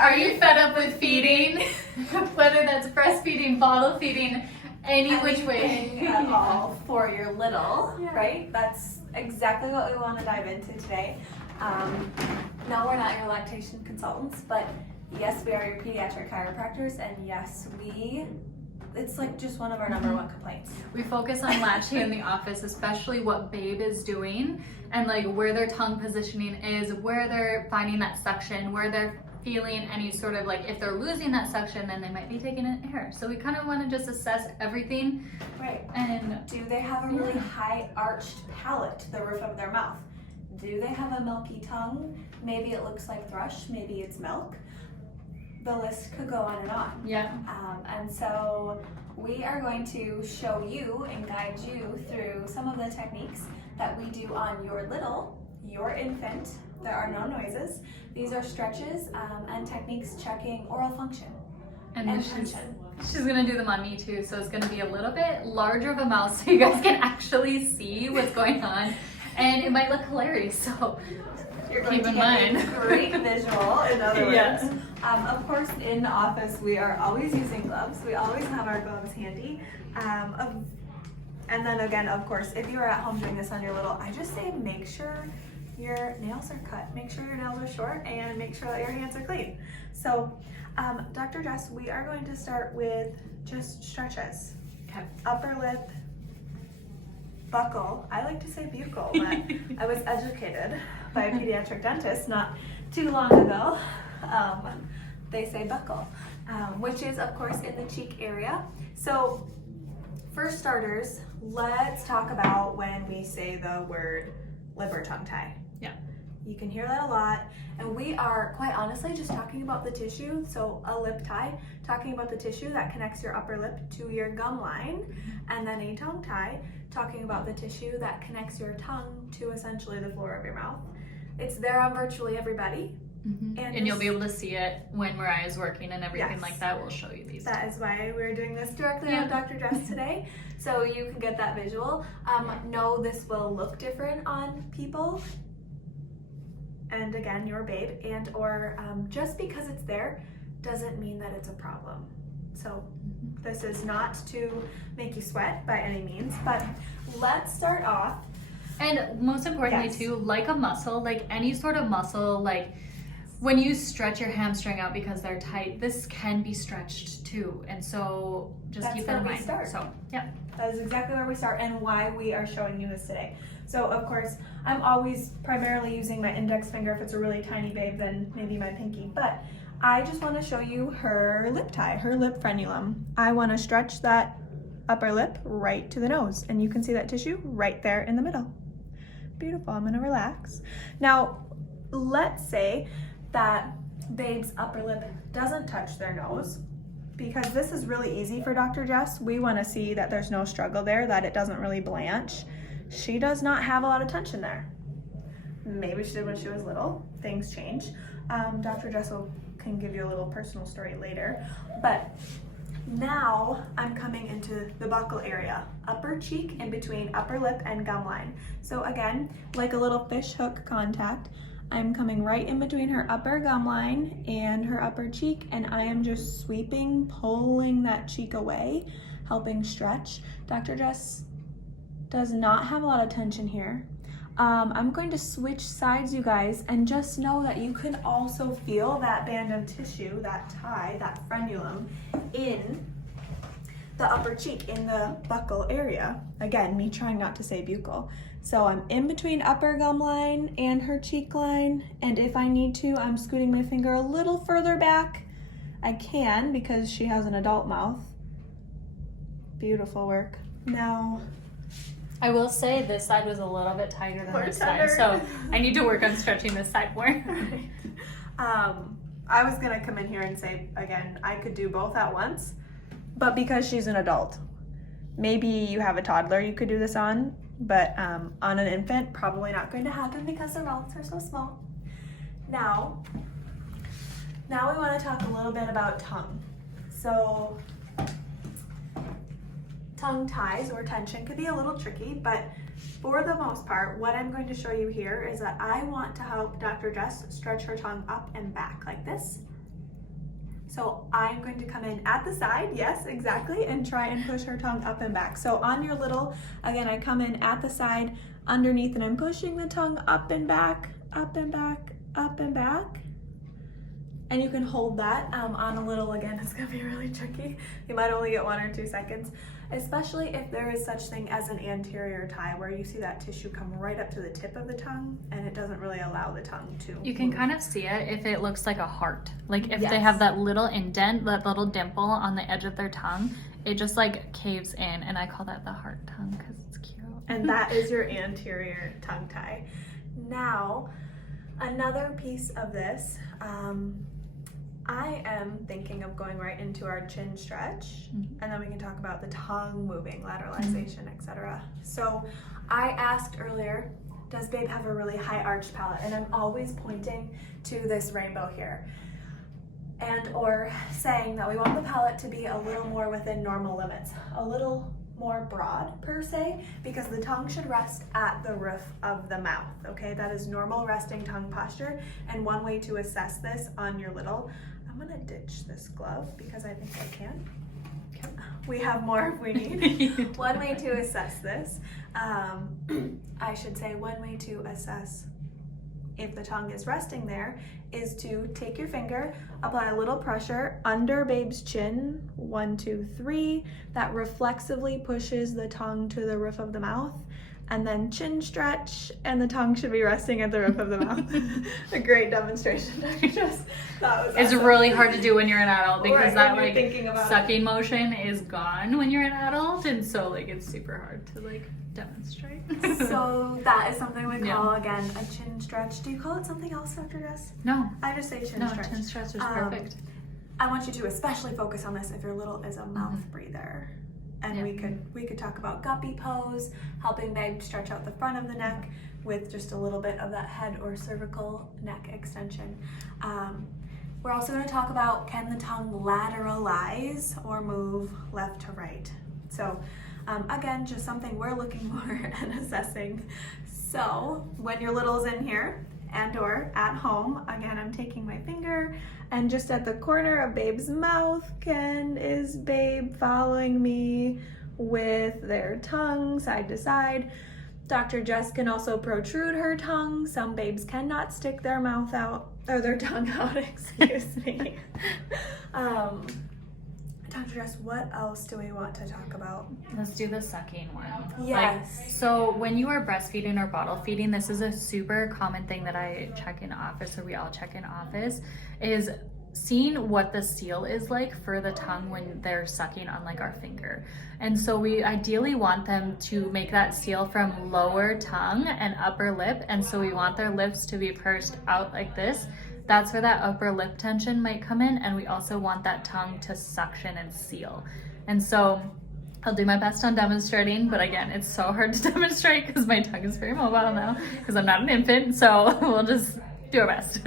Are you fed up with feeding? Whether that's breastfeeding, bottle feeding, any which way. Anything at all for your little, right? That's exactly what we want to dive into today. No, we're not your lactation consultants, but yes, we are your pediatric chiropractors, and yes, it's like just one of our number one complaints. We focus on latching in the office, especially what babe is doing and like where their tongue positioning is, where they're finding that suction, where they're feeling any sort of like, if they're losing that suction, then they might be taking in air. So we kind of want to just assess everything. Right. And do they have a really high arched palate, the roof of their mouth? Do they have a milky tongue? Maybe it looks like thrush, maybe it's milk. The list could go on and on. Yeah. And so we are going to show you and guide you through some of the techniques that we do on your little, your infant. There are no noises. These are stretches and techniques checking oral function and tension. She's gonna do them on me too, so it's gonna be a little bit larger of a mouth so you guys can actually see what's going on, and it might look hilarious, so You're going keep to in get mind. a great visual, in other words. Yes. Of course, in the office, we are always using gloves. We always have our gloves handy. And then again, of course, if you are at home doing this on your little, I just say make sure your nails are cut, make sure your nails are short, and make sure that your hands are clean. So, Dr. Jess, we are going to start with just stretches. Okay. Upper lip, buccle. I like to say buccal, but I was educated by a pediatric dentist not too long ago. They say buccal, which is of course in the cheek area. So for starters, let's talk about when we say the word lip or tongue tie. Yeah. You can hear that a lot, and we are quite honestly just talking about the tissue. So a lip tie, talking about the tissue that connects your upper lip to your gum line, and then a tongue tie, talking about the tissue that connects your tongue to essentially the floor of your mouth. It's there on virtually everybody. Mm-hmm. And you'll be able to see it when Mariah's working and everything. Yes. Like that. We'll show you these. That is why we're doing this directly Yeah. on Dr. Jess today, so you can get that visual. No, this will look different on people, and again, your babe, and or just because it's there doesn't mean that it's a problem. So this is not to make you sweat by any means, but let's start off. And most importantly too, like a muscle, like any sort of muscle, like when you stretch your hamstring out because they're tight, this can be stretched too. And so just keep that in mind. So yeah. That is exactly where we start and why we are showing you this today. So of course, I'm always primarily using my index finger. If it's a really tiny babe, then maybe my pinky. But I just want to show you her lip tie, her lip frenulum. I want to stretch that upper lip right to the nose, and you can see that tissue right there in the middle. Beautiful. I'm going to relax. Now, let's say that babe's upper lip doesn't touch their nose, because this is really easy for Dr. Jess. We want to see that there's no struggle there, that it doesn't really blanch. She does not have a lot of tension there. Maybe she did when she was little. Things change. Dr. Jess can give you a little personal story later. But now I'm coming into the buccal area, upper cheek in between upper lip and gum line. So again, like a little fish hook contact, I'm coming right in between her upper gum line and her upper cheek, and I am just sweeping, pulling that cheek away, helping stretch. Dr. Jess does not have a lot of tension here. I'm going to switch sides, you guys, and just know that you can also feel that band of tissue, that tie, that frenulum in the upper cheek, in the buccal area. Again, me trying not to say buccal. So I'm in between upper gum line and her cheek line, and if I need to, I'm scooting my finger a little further back. I can, because she has an adult mouth. Beautiful work. Now, I will say this side was a little bit tighter than this side, so I need to work on stretching this side more. I was gonna come in here and say, again, I could do both at once, but because she's an adult, maybe you have a toddler you could do this on, but on an infant, probably not going to happen because the mouths are so small. Now we wanna talk a little bit about tongue. So, tongue ties or tension could be a little tricky, but for the most part, what I'm going to show you here is that I want to help Dr. Jess stretch her tongue up and back like this, So I'm going to come in at the side, yes, exactly, and try and push her tongue up and back. So on your little, again, I come in at the side, underneath, and I'm pushing the tongue up and back, up and back, up and back. And you can hold that on a little, again, it's gonna be really tricky. You might only get 1 or 2 seconds, especially if there is such thing as an anterior tie where you see that tissue come right up to the tip of the tongue and it doesn't really allow the tongue to You can move. kind of see it if it looks like a heart. Like if they Yes. have that little indent, that little dimple on the edge of their tongue, it just like caves in, and I call that the heart tongue because it's cute. And that is your anterior tongue tie. Now, another piece of this, I am thinking of going right into our chin stretch, and then we can talk about the tongue moving, lateralization, etc. So I asked earlier, does babe have a really high arched palate? And I'm always pointing to this rainbow here, and or saying that we want the palate to be a little more within normal limits, a little more broad per se, because the tongue should rest at the roof of the mouth, okay? That is normal resting tongue posture, and one way to assess this on your little, I'm gonna ditch this glove because I think I can. We have more if we need. One way to assess this, I should say one way to assess if the tongue is resting there is to take your finger, apply a little pressure under babe's chin, 1, 2, 3. That reflexively pushes the tongue to the roof of the mouth, and then chin stretch, and the tongue should be resting at the roof of the mouth. A great demonstration. I just thought it was It's awesome. really hard to do when you're an adult because Right, that when you're like thinking about sucking motion is gone when you're an adult, and so like it's super hard to like demonstrate. So that is something we Yeah. call, again, a chin stretch. Do you call it something else, Dr. Jess? No, I just say chin no, stretch. chin stretch is perfect. I want you to especially focus on this if your little is a mouth breather. And Yeah. we could talk about guppy pose, helping babe stretch out the front of the neck with just a little bit of that head or cervical neck extension. We're also going to talk about, can the tongue lateralize or move left to right? So again, just something we're looking for and assessing. So when your little's in here and or at home, again, I'm taking my finger and just at the corner of babe's mouth, is babe following me with their tongue side to side? Dr. Jess can also protrude her tongue. Some babes cannot stick their mouth out, or their tongue out, excuse me. Dr. Jess, what else do we want to talk about? Let's do the sucking one. Yes. Like, so when you are breastfeeding or bottle feeding, this is a super common thing that I check in office, or we all check in office, is seeing what the seal is like for the tongue when they're sucking on like our finger. And so we ideally want them to make that seal from lower tongue and upper lip. And so we want their lips to be pursed out like this. That's where that upper lip tension might come in. And we also want that tongue to suction and seal. And so I'll do my best on demonstrating, but again, it's so hard to demonstrate because my tongue is very mobile now because I'm not an infant. So we'll just do our best.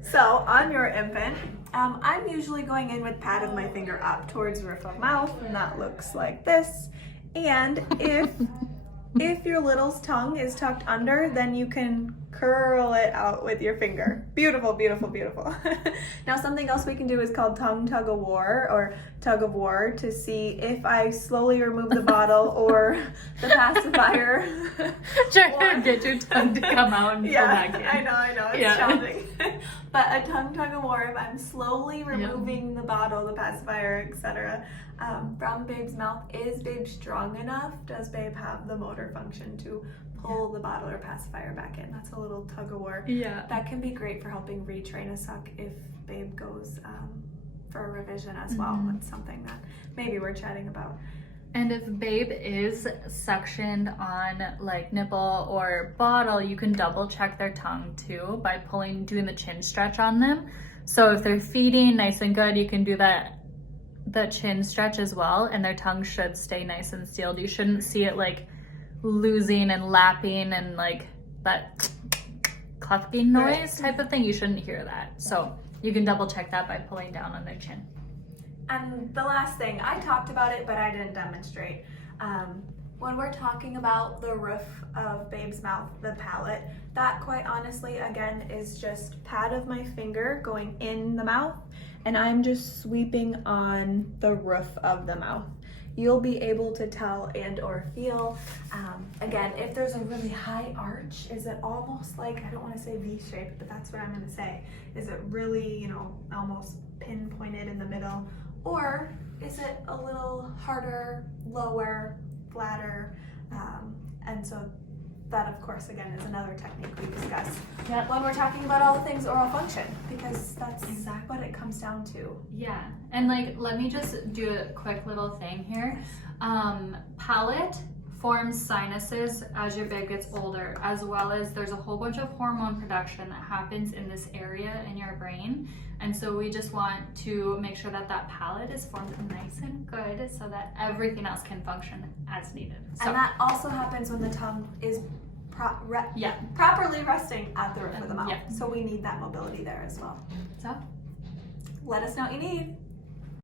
So on your infant, I'm usually going in with pad of my finger up towards roof of mouth, and that looks like this. And if your little's tongue is tucked under, then you can curl it out with your finger. Beautiful, beautiful, beautiful. Now something else we can do is called tongue tug of war, or tug of war, to see if I slowly remove the bottle or the pacifier. Try to get your tongue to come out and pull back in. I know, it's challenging. But a tongue tug of war, if I'm slowly removing the bottle, the pacifier, etc., from babe's mouth, is babe strong enough? Does babe have the motor function to pull the bottle or pacifier back in? That's a little tug of war. Yeah. That can be great for helping retrain a suck if babe goes for a revision as well. That's something that maybe we're chatting about. And if babe is suctioned on like nipple or bottle, you can double check their tongue too by doing the chin stretch on them. So if they're feeding nice and good, you can do that chin stretch as well, and their tongue should stay nice and sealed. You shouldn't see it like losing and lapping and like that clucking noise type of thing. You shouldn't hear that. So you can double check that by pulling down on their chin. And the last thing, I talked about it, but I didn't demonstrate. when we're talking about the roof of babe's mouth, the palate, that quite honestly, again, is just pad of my finger going in the mouth, and I'm just sweeping on the roof of the mouth. You'll be able to tell and or feel, again, if there's a really high arch, is it almost like, I don't want to say V-shaped, but that's what I'm going to say. Is it really, you know, almost pinpointed in the middle? Or is it a little harder, lower, flatter? And so that, of course, again, is another technique we discuss when we're talking about all the things oral function, because that's exactly what it comes down to. Yeah, and like, let me just do a quick little thing here. Palate forms sinuses as your babe gets older, as well as there's a whole bunch of hormone production that happens in this area in your brain. And so we just want to make sure that that palate is formed nice and good so that everything else can function as needed. So, And that also happens when the tongue is properly resting at the roof of the mouth. Yeah. So we need that mobility there as well. So let us know what you need.